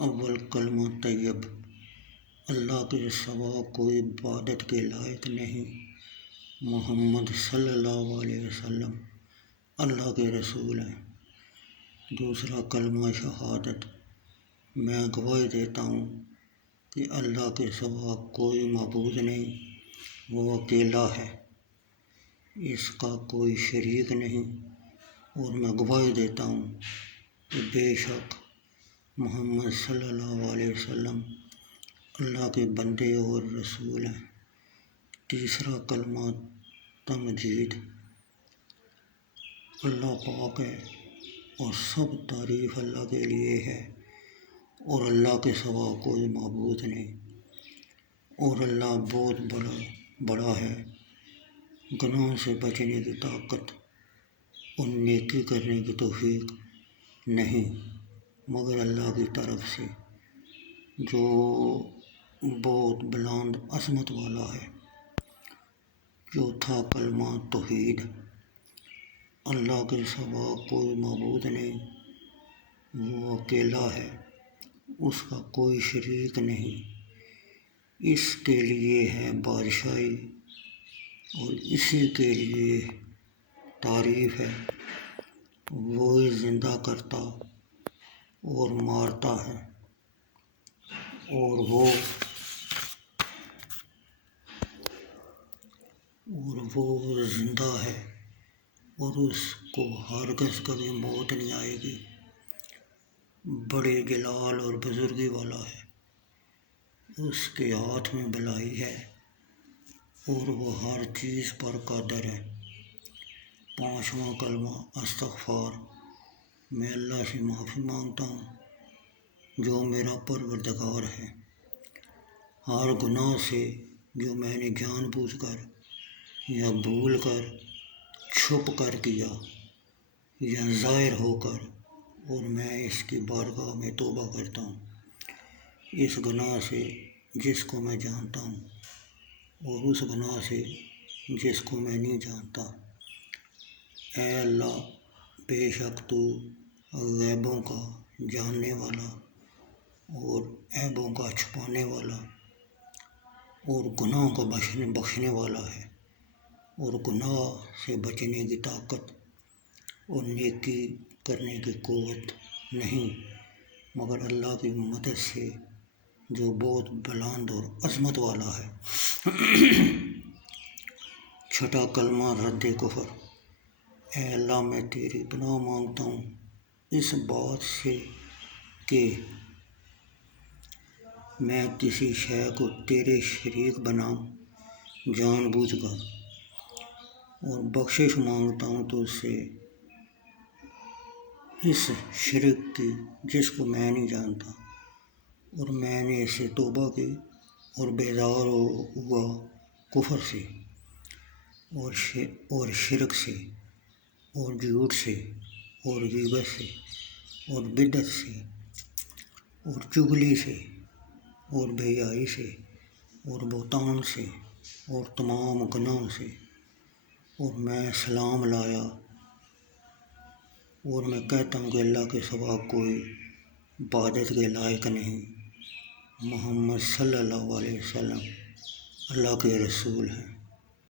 اول کلمہ طیب، اللہ کے سوا کوئی عبادت کے لائق نہیں، محمد صلی اللہ علیہ وسلم اللہ کے رسول ہیں۔ دوسرا کلمہ شہادت، میں گواہی دیتا ہوں کہ اللہ کے سوا کوئی معبود نہیں، وہ اکیلا ہے، اس کا کوئی شریک نہیں، اور میں گواہی دیتا ہوں کہ بے شک محمد صلی اللہ علیہ وسلم اللہ کے بندے اور رسول ہیں۔ تیسرا کلمہ تمجید، اللہ پاک ہے اور سب تعریف اللہ کے لیے ہے، اور اللہ کے سوا کوئی معبود نہیں، اور اللہ بہت بڑا ہے، گناہ سے بچنے کی طاقت اور نیکی کرنے کی توفیق نہیں مگر اللہ کی طرف سے، جو بہت بلند عظمت والا ہے۔ چوتھا کلمہ توحید، اللہ کے سوا کوئی معبود نہیں، وہ اکیلا ہے، اس کا کوئی شریک نہیں، اس کے لیے ہے بادشاہی اور اسی کے لیے تعریف ہے، وہی زندہ کرتا اور مارتا ہے، اور وہ زندہ ہے اور اس کو ہرگز کبھی موت نہیں آئے گی، بڑے جلال اور بزرگی والا ہے، اس کے ہاتھ میں بھلائی ہے اور وہ ہر چیز پر قادر ہے۔ پانچواں کلمہ استغفار، میں اللہ سے معافی مانگتا ہوں جو میرا پروردگار ہے، ہر گناہ سے جو میں نے جان بوجھ کر یا بھول کر چھپ کر کیا یا ظاہر ہو کر، اور میں اس کی بارگاہ میں توبہ کرتا ہوں، اس گناہ سے جس کو میں جانتا ہوں اور اس گناہ سے جس کو میں نہیں جانتا۔ اے اللہ، بے شک تو غیبوں کا جاننے والا اور عیبوں کا چھپانے والا اور گناہوں کو بخشنے والا ہے، اور گناہ سے بچنے کی طاقت اور نیکی کرنے کی قوت نہیں مگر اللہ کی مدد سے، جو بہت بلند اور عظمت والا ہے۔ چھٹا کلمہ رد کفر، اے اللہ میں تیری پناہ مانگتا ہوں اس بات سے کہ میں کسی شے کو تیرے شریک بناؤں جان بوجھ کر، اور بخشش مانگتا ہوں تو اس سے اس شرک کی جس کو میں نہیں جانتا، اور میں نے اس سے توبہ کی اور بیزار ہوا کفر سے اور شرک سے اور جھوٹ سے اور غیبت سے اور بدعت سے اور چغلی سے اور بے حیائی سے اور بہتان سے اور تمام گناہوں سے، اور میں سلام لایا اور میں کہتا ہوں کہ اللہ کے سوا کوئی عبادت کے لائق نہیں، محمد صلی اللہ علیہ وسلم اللہ کے رسول ہیں۔